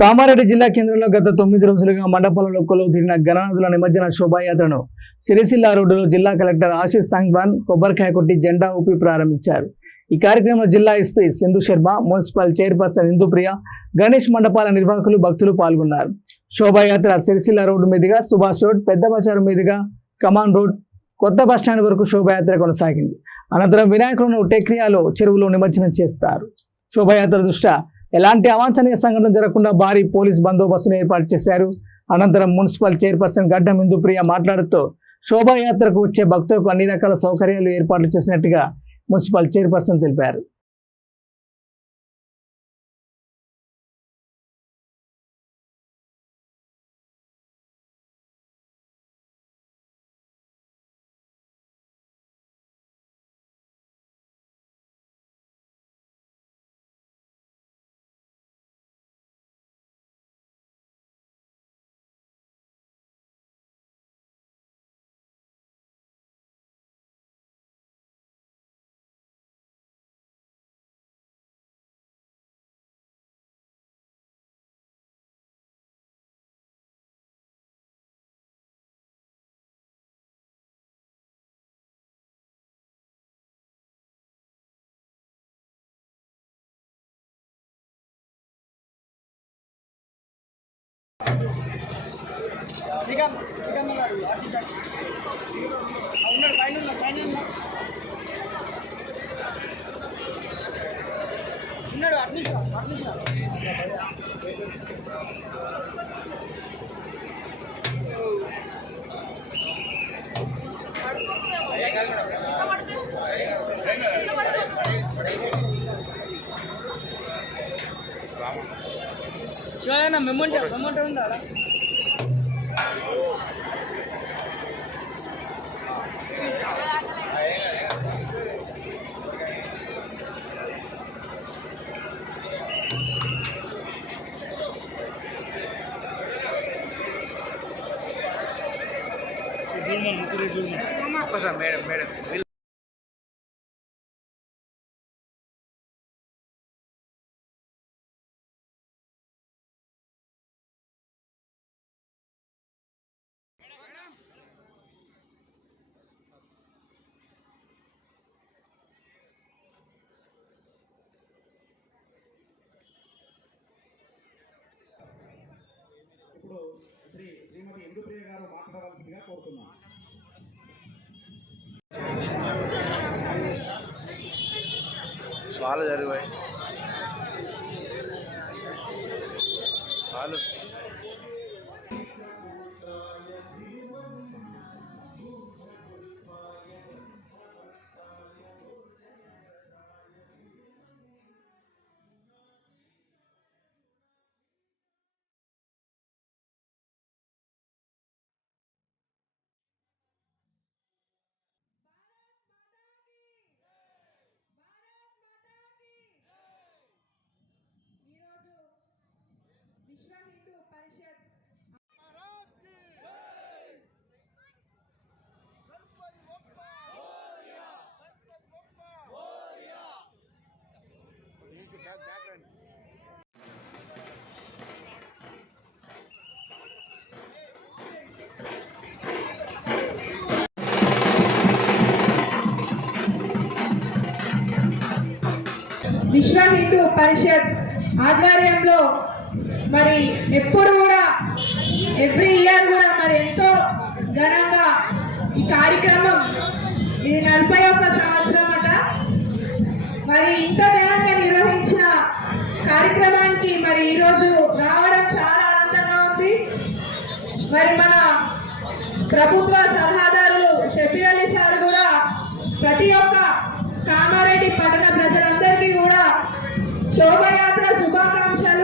కామారెడ్డి జిల్లా కేంద్రంలో గత 9 రోజులుగా మండపాలలో కొలువుతీరిన గణనాథుల నిమజ్జన శోభాయాత్రను సిరిసిల్ల రోడ్డులో జిల్లా కలెక్టర్ ఆశీష్ సంగ్వాన్ కొబ్బరికాయ కొట్టి జెండా ఊపి ప్రారంభించారు. ఈ కార్యక్రమంలో జిల్లా SP Sindhu Sharma, municipal chairperson Indupriya, Ganesh మండపాల నిర్వాహకులు, భక్తులు పాల్గొన్నారు. శోభాయాత్ర సిరిసిల్ల రోడ్డు మీదుగా సుభాష్ రోడ్, పెద్ద బజారు మీదుగా కమాన్ రోడ్, కొత్త బస్టాండ్ వరకు శోభాయాత్ర కొనసాగింది. అనంతరం వినాయకులను టెక్రియాలో చెరువులో నిమజ్జనం చేస్తారు. శోభాయాత్ర దృష్ట్యా ఎలాంటి అవాంఛనీయ సంఘటన జరగకుండా భారీ పోలీస్ బందోబస్తును ఏర్పాటు చేశారు. అనంతరం మున్సిపల్ చైర్పర్సన్ గడ్డం ఇందుప్రియ మాట్లాడుతూ శోభాయాత్రకు వచ్చే భక్తులకు అన్ని రకాల సౌకర్యాలు ఏర్పాట్లు చేసినట్టుగా మున్సిపల్ చైర్పర్సన్ తెలిపారు. శివయ్య మెమ్మంటే ఉందా? మేడం మేడం ఇప్పుడు శ్రీమతి ఇందుప్రియ గారు మాట్లాడవలసిందిగా కోరుతున్నాను. వాళ్ళు జరిగాయి వాళ్ళు విశ్వ హిందూ పరిషత్ ఆధ్వర్యంలో మరి ఎప్పుడు కూడా ఎవ్రీ ఇయర్ కూడా మరి ఎంతో ఘనంగా ఈ కార్యక్రమం ఇది 41 సంవత్సరం అట. మరి ఇంత ఘనంగా నిర్వహించిన కార్యక్రమానికి మరి ఈరోజు రావడం చాలా ఆనందంగా ఉంది. మరి మన ప్రభుత్వ సలహాదారులు షఫీర్ అలీ సార్ కూడా ప్రతి ఒక్క కామారెడ్డి పట్టణ ప్రజలందరికీ కూడా శోభయాత్ర శుభాకాంక్షలు